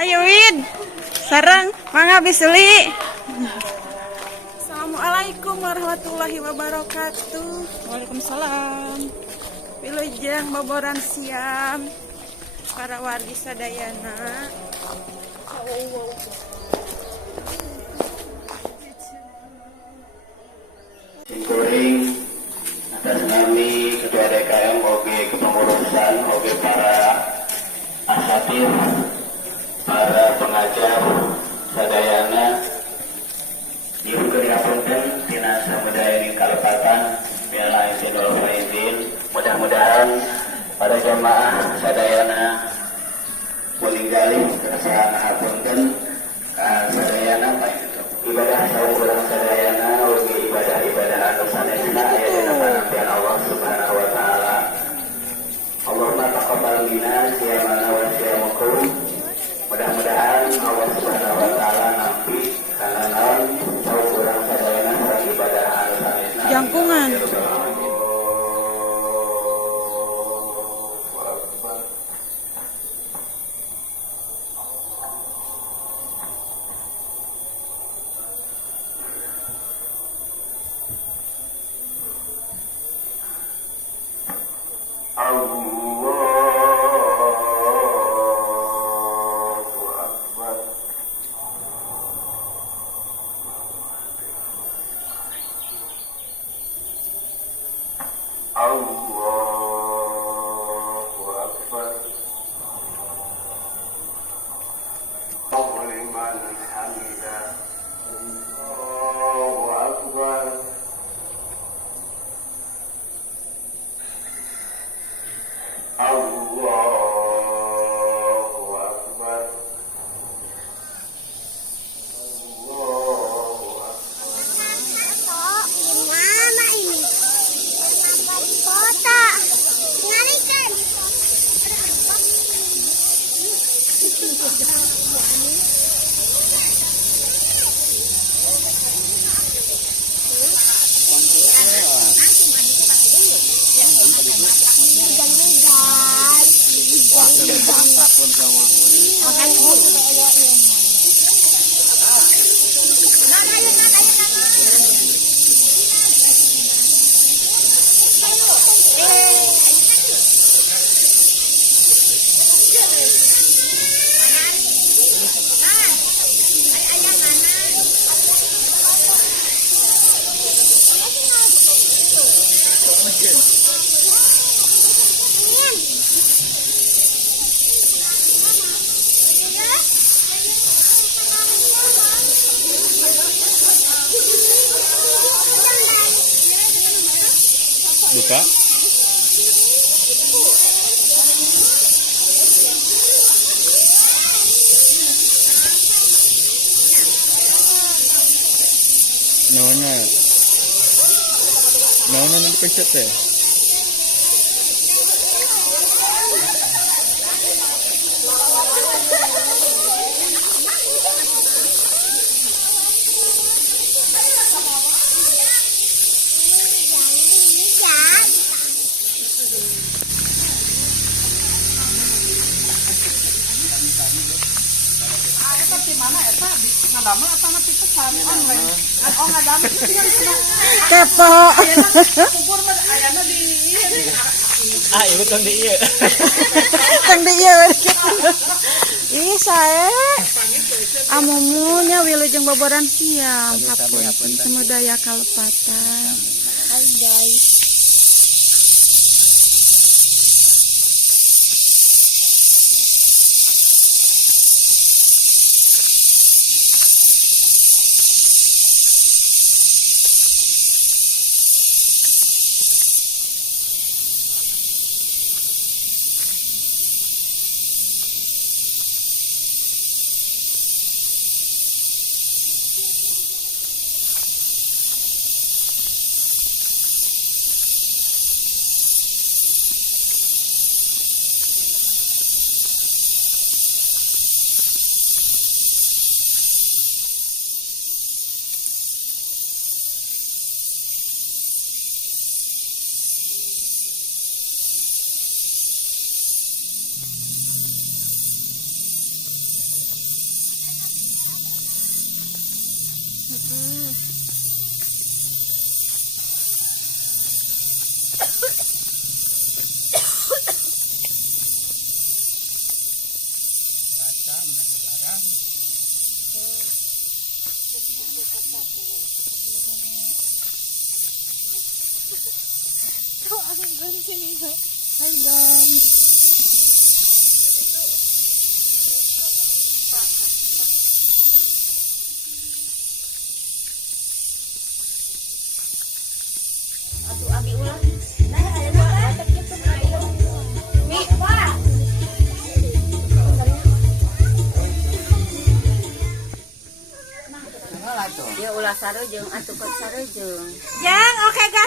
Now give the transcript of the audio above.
Ayo Wid, sarang mangga bisuli. Assalamualaikum warahmatullahi wabarakatuh. Waalaikumsalam. Wilujeng baboran siam para wargi sadayana. Kuring atas nami Ketua DKM OG Kepengurusan OG para asatid, para pengajar sadayana diberi apunten tina samudaya ing kalepatan biala izin faizin. Mudah-mudahan para jamaah sadayana meninggali keresahan apunten sadayana ibadah saum urang sadayana ugi ibadah-ibadah anu sanesna aya dina panampian Allah Subhanahu wa taala. Allahumma taqabbal minna siyamana wa siyamakum. Mudah-mudahan Allah Subhanahu wa taala nampi kana naon saum urang sadayana sareng ibadah anu sanesna. Jangkungan. Buka. Naon nanti pencet teh. Kepo. Ibu tong di ieu. Tang di ieu. Ih sae. Amunya wilujeng baboran siam hapunten samudaya kalepatan. Hai guys. Hai guys. Abi ulah. Nah, ada gitu. Mi, wah. Dia ulah sarejeung atuh keur sarejeung. Jang, oke guys.